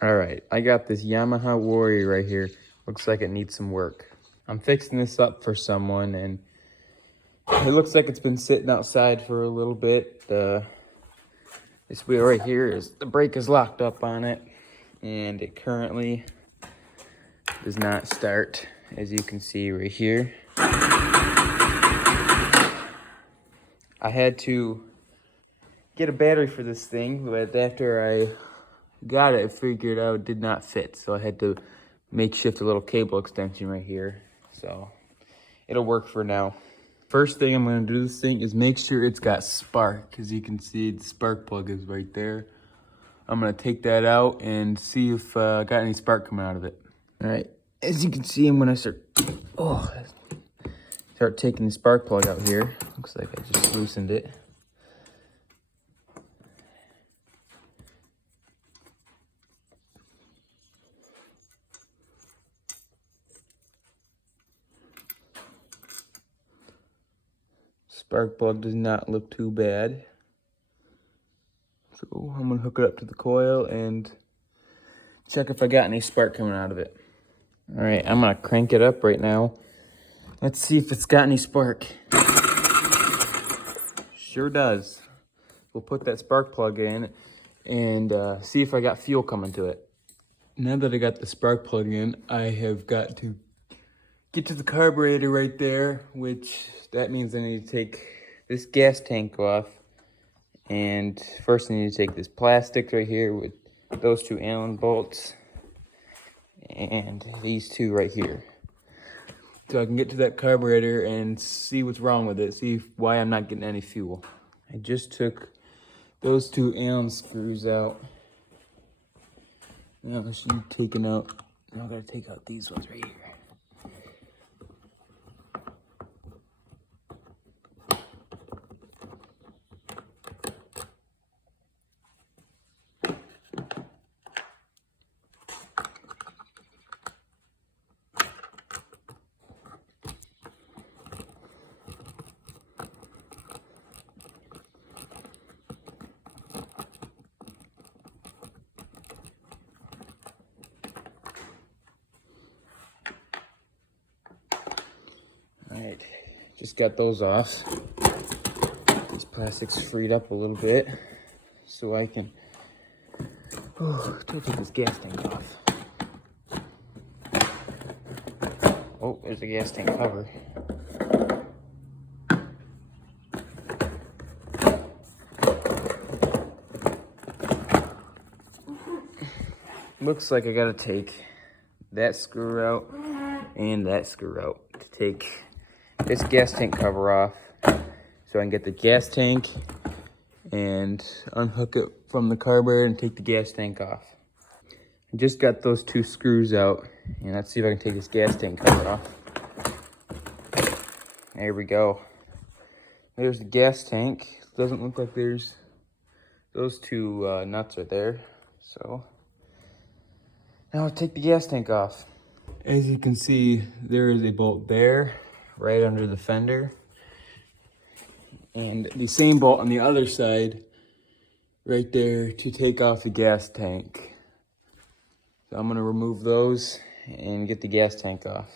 All right, I got this Yamaha Warrior right here. Looks like it needs some work. I'm fixing this up for someone, and it looks like it's been sitting outside for a little bit. This wheel right here is, the brake is locked up on it, and it currently does not start, as you can see right here. I had to get a battery for this thing, but after I got it, I figured out it did not fit, so I had to makeshift a little cable extension right here. So it'll work for now. First thing I'm gonna do this thing is make sure it's got spark. As you can see, the spark plug is right there. I'm gonna take that out and see if I got any spark coming out of it. All right, as you can see, I'm gonna start taking the spark plug out here. Looks like I just loosened it. Spark plug does not look too bad. So I'm gonna hook it up to the coil and check if I got any spark coming out of it. All right, I'm gonna crank it up right now. Let's see if it's got any spark. Sure does. We'll put that spark plug in and see if I got fuel coming to it. Now that I got the spark plug in, I have got to get to the carburetor right there, which that means I need to take this gas tank off. And first I need to take this plastic right here with those two Allen bolts and these two right here. So I can get to that carburetor and see what's wrong with it, see why I'm not getting any fuel. I just took those two Allen screws out. Now I should be taking out, now I gotta take out these ones right here. Alright, just got those off. This plastic's freed up a little bit so I can take this gas tank off. Oh, there's a gas tank cover. Looks like I gotta take that screw out and that screw out to take this gas tank cover off so I can get the gas tank and unhook it from the carburetor and take the gas tank off. I just got those two screws out, and let's see if I can take this gas tank cover off. There we go. There's the gas tank. Doesn't look like there's those two nuts are there. So now I'll take the gas tank off. As you can see, there is a bolt there, right under the fender. And the same bolt on the other side, right there, to take off the gas tank. So I'm gonna remove those and get the gas tank off.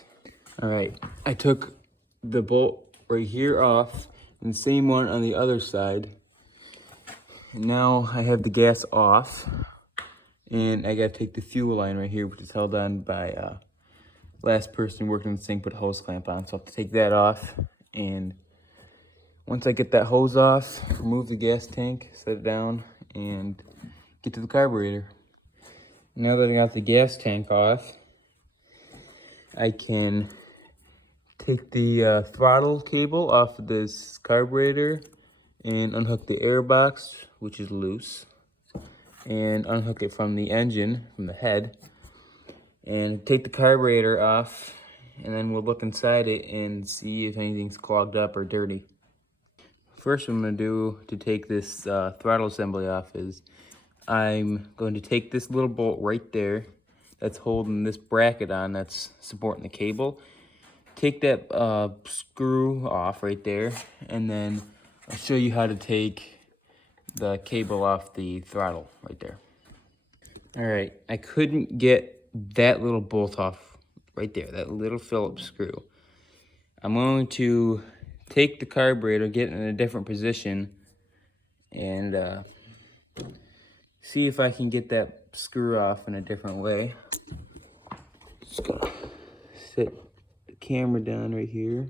All right, I took the bolt right here off, and the same one on the other side. And now I have the gas off, and I gotta take the fuel line right here, which is held on by last person working in the sink, put a hose clamp on. So I have to take that off, and once I get that hose off, remove the gas tank, set it down, and get to the carburetor. Now that I got the gas tank off, I can take the throttle cable off of this carburetor and unhook the air box, which is loose, and unhook it from the engine, from the head, and take the carburetor off, and then we'll look inside it and see if anything's clogged up or dirty. First what I'm going to do to take this throttle assembly off is I'm going to take this little bolt right there that's holding this bracket on that's supporting the cable. Take that screw off right there, and then I'll show you how to take the cable off the throttle right there. All right, I couldn't get that little bolt off right there, that little Phillips screw. I'm going to take the carburetor, get it in a different position, and see if I can get that screw off in a different way. Just gonna set the camera down right here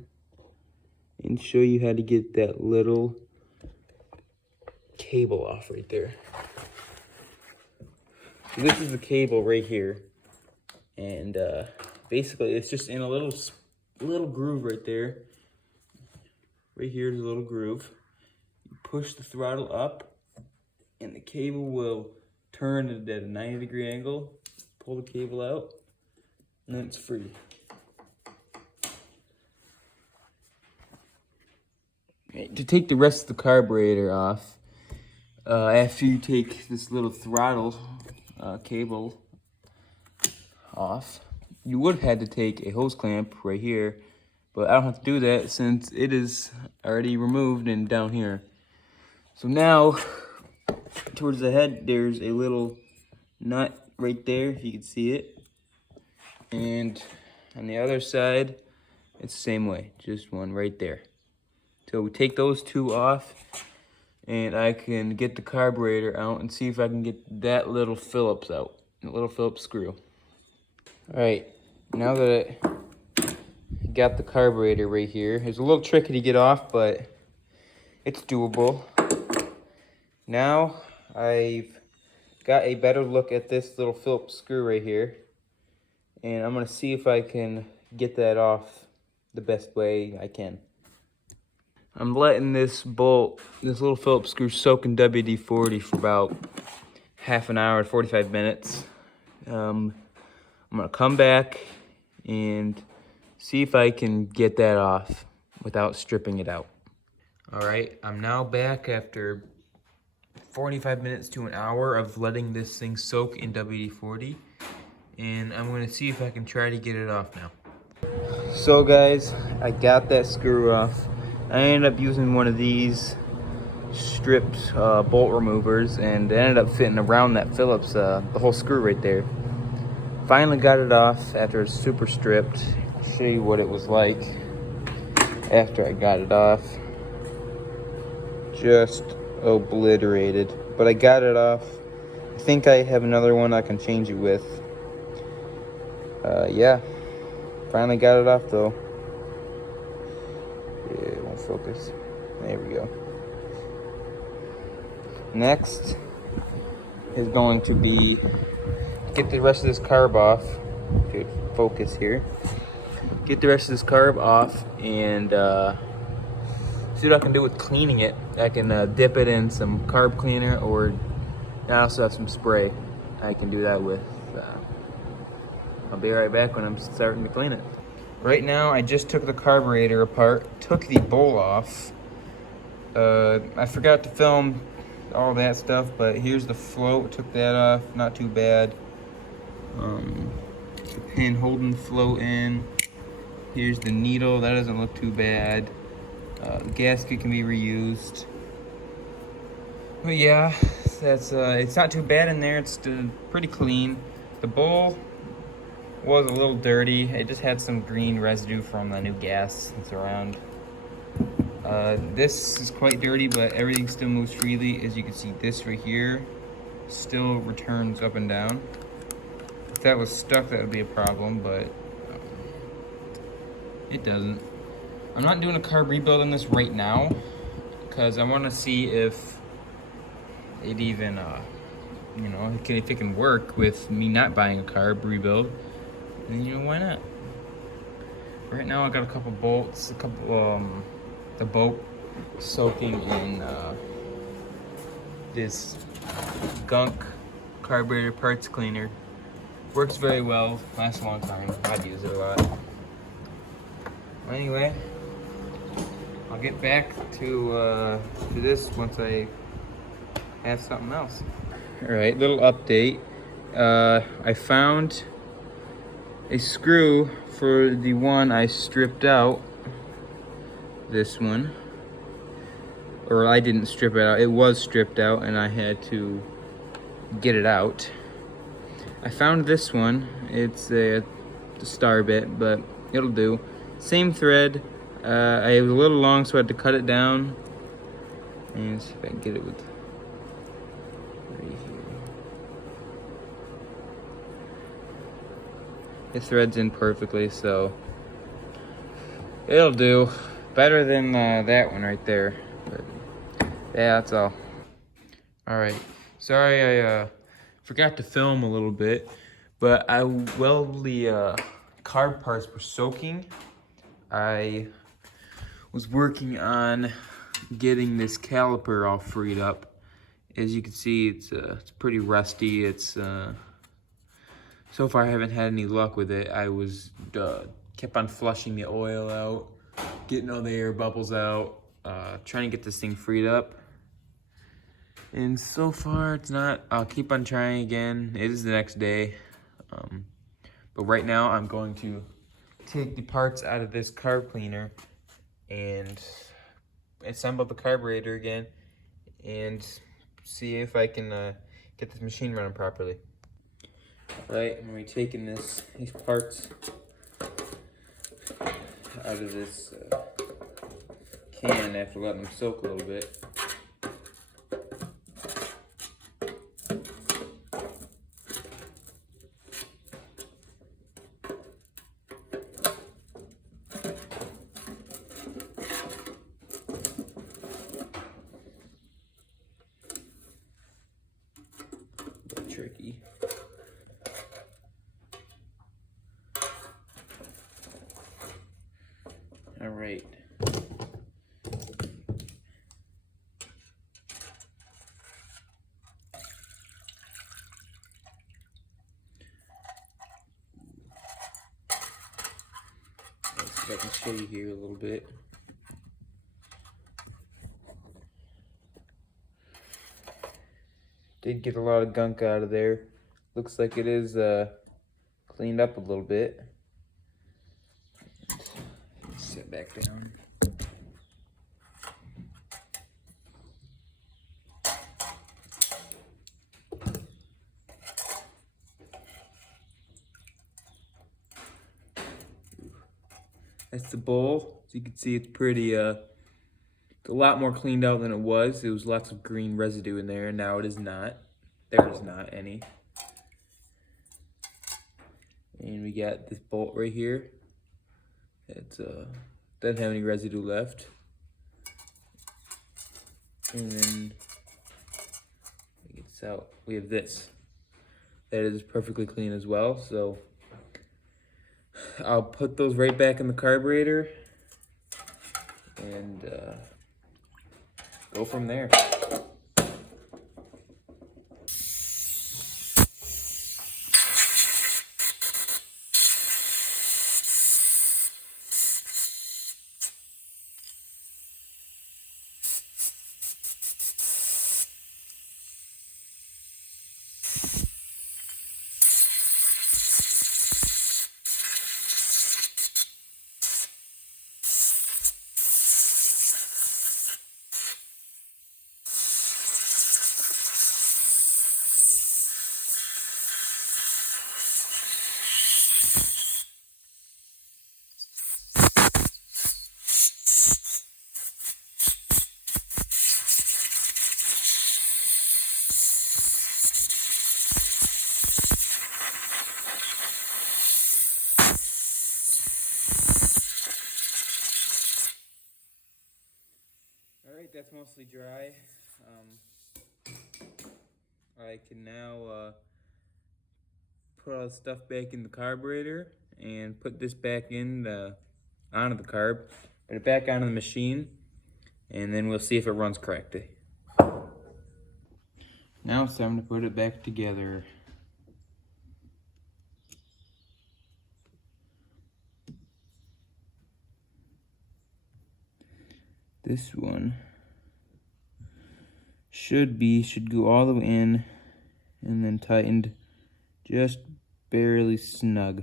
and show you how to get that little cable off right there. So this is the cable right here, and basically it's just in a little groove right there. Right here is a little groove. You push the throttle up, and the cable will turn at a 90-degree angle. Pull the cable out, and then it's free. To take the rest of the carburetor off, after you take this little throttle cable off, you would have had to take a hose clamp right here, but I don't have to do that since it is already removed and down here. So now, towards the head, there's a little nut right there, if you can see it. And on the other side, it's the same way, just one right there. So we take those two off, and I can get the carburetor out and see if I can get that little Phillips out, the little Phillips screw. All right, now that I got the carburetor right here, it's a little tricky to get off, but it's doable. Now I've got a better look at this little Phillips screw right here, and I'm gonna see if I can get that off the best way I can. I'm letting this bolt, this little Phillips screw, soak in WD-40 for about half an hour, 45 minutes. I'm gonna come back and see if I can get that off without stripping it out. All right, I'm now back after 45 minutes to an hour of letting this thing soak in WD-40, and I'm gonna see if I can try to get it off now. So guys, I got that screw off. I ended up using one of these stripped bolt removers, and it ended up fitting around that Phillips, the whole screw right there. Finally got it off after it's super stripped. I'll show you what it was like after I got it off. Just obliterated, but I got it off. I think I have another one I can change it with. Yeah, finally got it off though. Yeah, it won't focus. There we go. Next is going to be get the rest of this carb off. Good focus here. Get the rest of this carb off and see what I can do with cleaning it. I can dip it in some carb cleaner, or I also have some spray I can do that with. I'll be right back when I'm starting to clean it. Right now, I just took the carburetor apart, took the bowl off. I forgot to film all that stuff, but here's the float. Took that off, not too bad. The pin holding the float in. Here's the needle, that doesn't look too bad. The gasket can be reused. But yeah, that's it's not too bad in there. It's still pretty clean. The bowl was a little dirty. It just had some green residue from the new gas that's around. This is quite dirty, but everything still moves freely. As you can see, this right here still returns up and down. If that was stuck, that would be a problem, but it doesn't. I'm not doing a carb rebuild on this right now because I want to see if it even, you know, if it can work with me not buying a carb rebuild. And you know, why not? Right now I got a couple bolts, the bolt soaking in this gunk carburetor parts cleaner. Works very well, lasts a long time. I'd use it a lot. Anyway, I'll get back to this once I have something else. All right, little update. I found a screw for the one I stripped out. This one, or I didn't strip it out. It was stripped out, and I had to get it out. I found this one. It's a star bit, but it'll do. Same thread. I was a little long, so I had to cut it down. And see if I can get it with right here. It threads in perfectly, so it'll do. Better than that one right there. But yeah, that's all. All right. Sorry, I forgot to film a little bit, but while the carb parts were soaking, I was working on getting this caliper all freed up. As you can see, it's pretty rusty. It's so far I haven't had any luck with it. I was kept on flushing the oil out, getting all the air bubbles out, trying to get this thing freed up. And so far it's not. I'll keep on trying again. It is the next day. But right now I'm going to take the parts out of this carb cleaner and assemble the carburetor again and see if I can get this machine running properly. Right, I'm going to be taking these parts out of this can after letting them soak a little bit. Tricky. All right. Let's see if I can show you here a little bit. Did get a lot of gunk out of there. Looks like it is cleaned up a little bit. Sit back down. That's the bowl. As you can see, it's pretty it's a lot more cleaned out than it was. There was lots of green residue in there, and now it is not. There is not any. And we got this bolt right here. It doesn't have any residue left. And then it's out. We have this. That is perfectly clean as well. So I'll put those right back in the carburetor and go from there. Alright, that's mostly dry. I can now put all the stuff back in the carburetor and put this back in onto the carb, put it back onto the machine, and then we'll see if it runs correctly. Now it's time to put it back together. This one should go all the way in and then tightened just barely snug.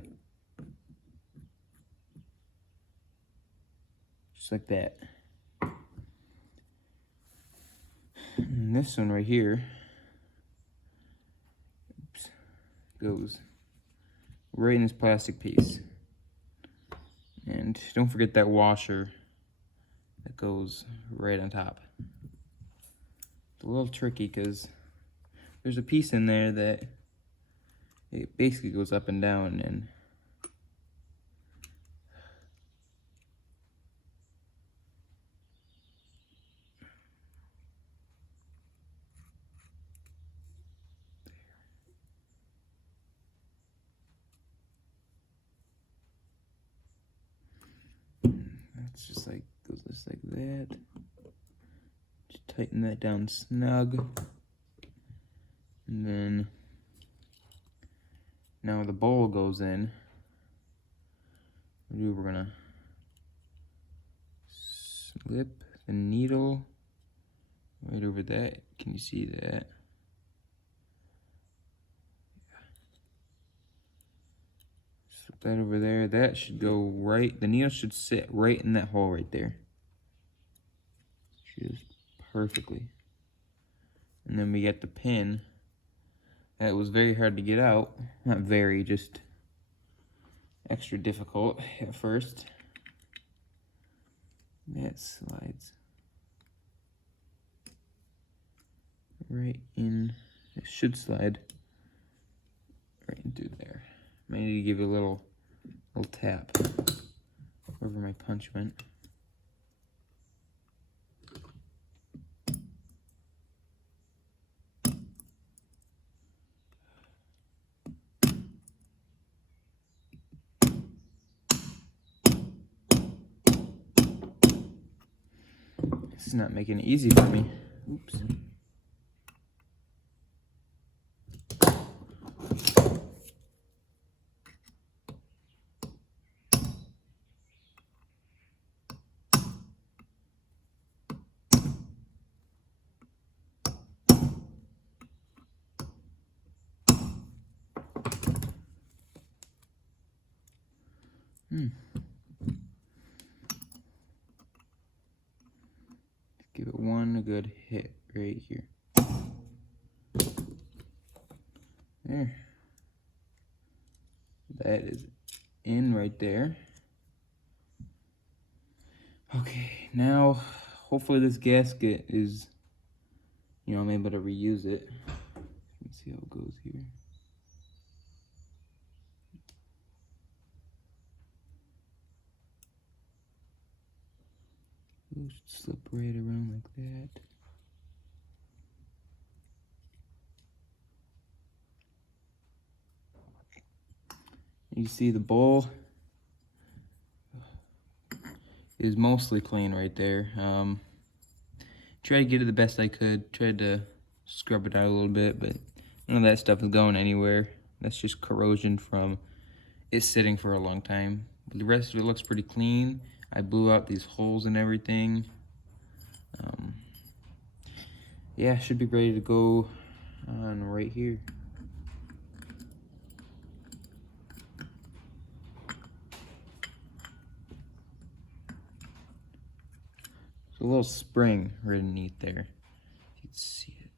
Just like that. And this one right here, oops, goes right in this plastic piece. And don't forget that washer that goes right on top. It's a little tricky because there's a piece in there that it basically goes up and down, and that's just like, goes just like that. Just tighten that down snug. And then now the bowl goes in. We're gonna slip the needle right over that. Can you see that? Slip that over there. That should go right. The needle should sit right in that hole right there. Just perfectly. And then we get the pin. That was very hard to get out. Not very, just extra difficult at first. That slides right in. It should slide right into there. Might need to give it a little tap wherever my punch went. This is not making it easy for me. Oops. Give it one good hit right here. There. That is in right there. Okay, now hopefully this gasket is, I'm able to reuse it. Let's see how it goes here. It should slip right around like that. You see the bowl is mostly clean right there. Tried to get it the best I could. Tried to scrub it out a little bit, but none of that stuff is going anywhere. That's just corrosion from it sitting for a long time. But the rest of it looks pretty clean. I blew out these holes and everything. Yeah, should be ready to go on right here. A little spring right underneath there. You can see it.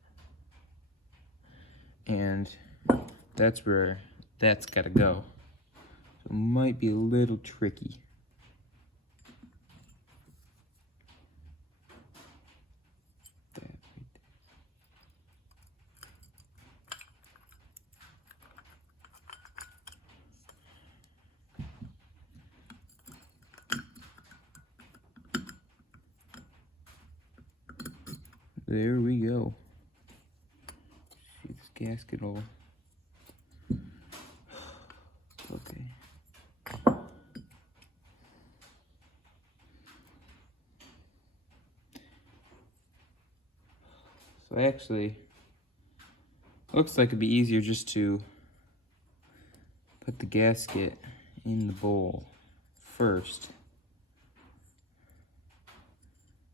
And that's where that's gotta go. So it might be a little tricky. There we go. See this gasket all. Okay. So actually, looks like it'd be easier just to put the gasket in the bowl first,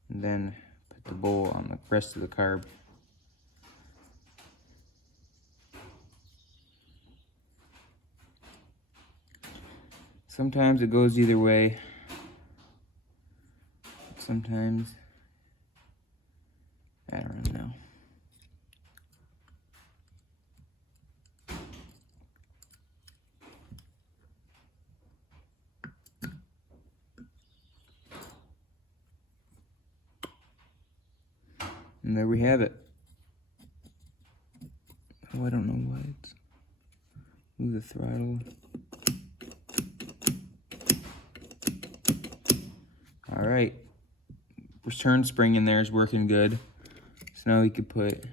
and then put the bowl on the rest of the carb. Sometimes it goes either way. Sometimes, I don't know. And there we have it. Oh, I don't know why it's... Move the throttle. All right. Return spring in there is working good. So now we could put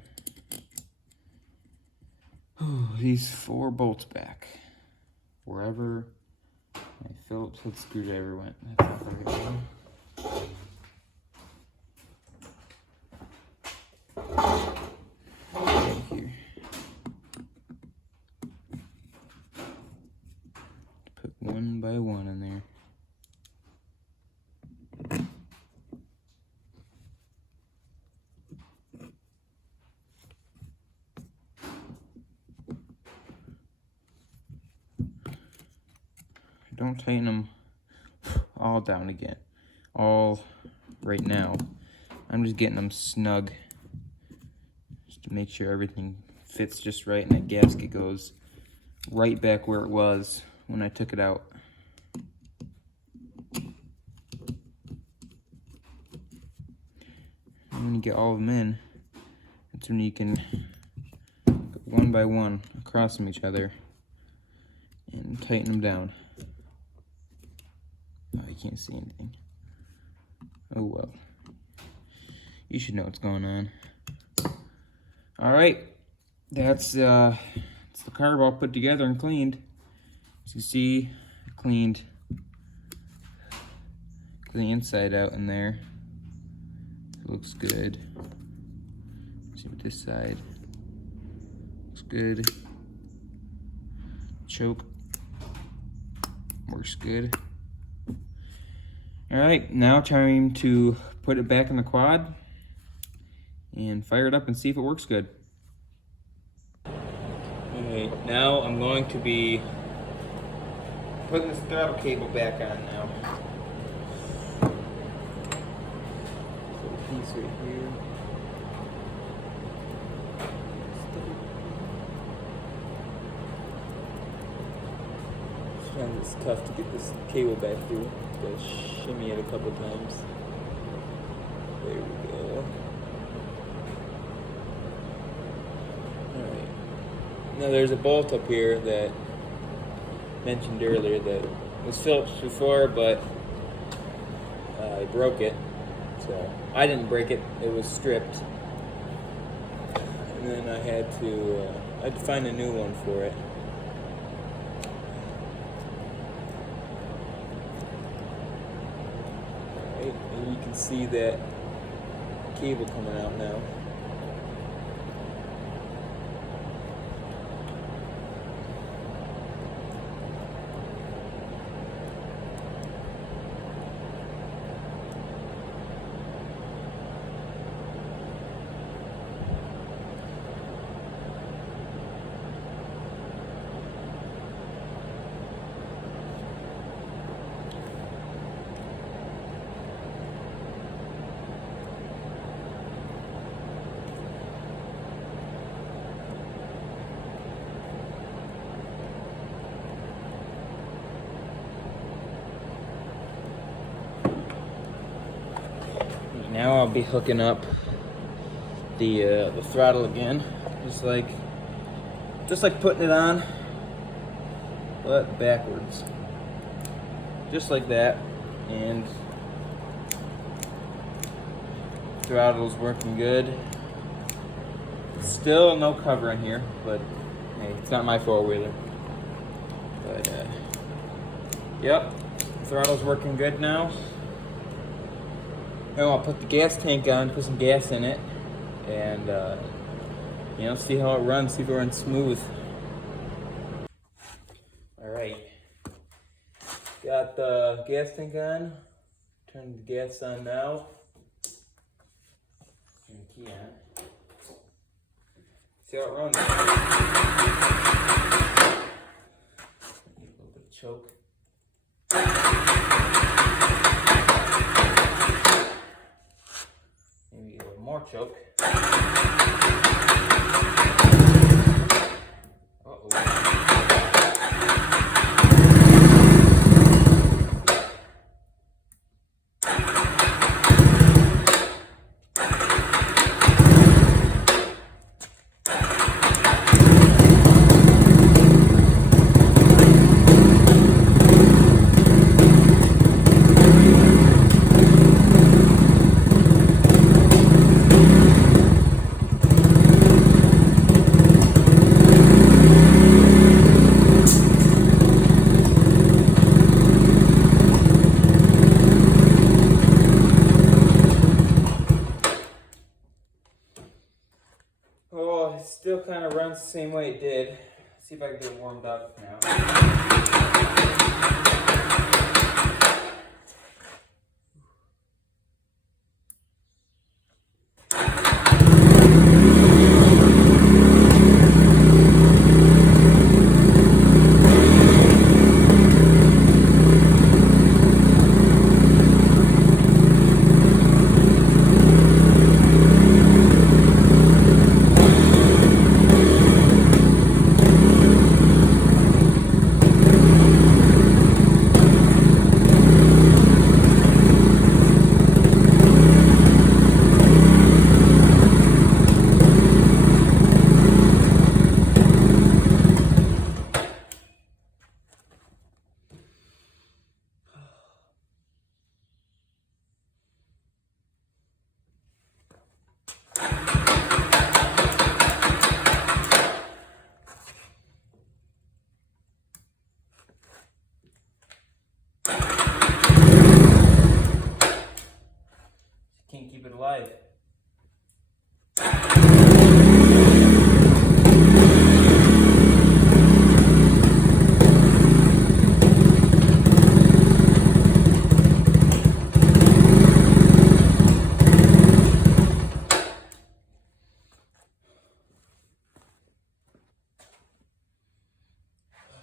these 4 bolts back. Wherever my Phillips head screwdriver went. That's not the right one. Here. Put 1 by 1 in there. Don't tighten them all down again, all right now. I'm just getting them snug, just to make sure everything fits just right and that gasket goes right back where it was when I took it out. And when you get all of them in, that's when you can go 1 by 1 across from each other and tighten them down. Oh, you can't see anything. Oh well. You should know what's going on. Alright. That's the carb all put together and cleaned. As you see, I cleaned the inside out in there. It looks good. Let's see what this side looks good. Choke works good. All right, now time to put it back in the quad and fire it up and see if it works good. Okay, now I'm going to be putting this throttle cable back on now. So a piece right here. It's tough to get this cable back through. Gotta shimmy it a couple times. There we go. Alright. Now there's a bolt up here that I mentioned earlier that was Phillips before, but I broke it. So I didn't break it, it was stripped. And then I had to find a new one for it. And you can see that cable coming out now. Now I'll be hooking up the throttle again, just like putting it on, but backwards, just like that. And throttle's working good. Still no cover in here, but hey, it's not my four-wheeler. But yep, throttle's working good now. Now I'll put the gas tank on, put some gas in it, and you know, see how it runs, see if it runs smooth. Alright, got the gas tank on, turn the gas on now, turn the key on, see how it runs. A little bit of choke. Maybe a little more choke. Uh-oh. same way it did. Let's see if I can get it warmed up now. Can't keep it alive.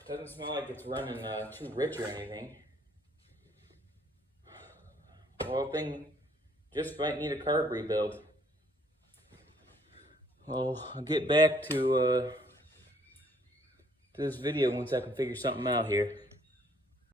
Doesn't smell like it's running too rich or anything. Well, thing just might need a carb rebuild. Well, I'll get back to this video once I can figure something out here.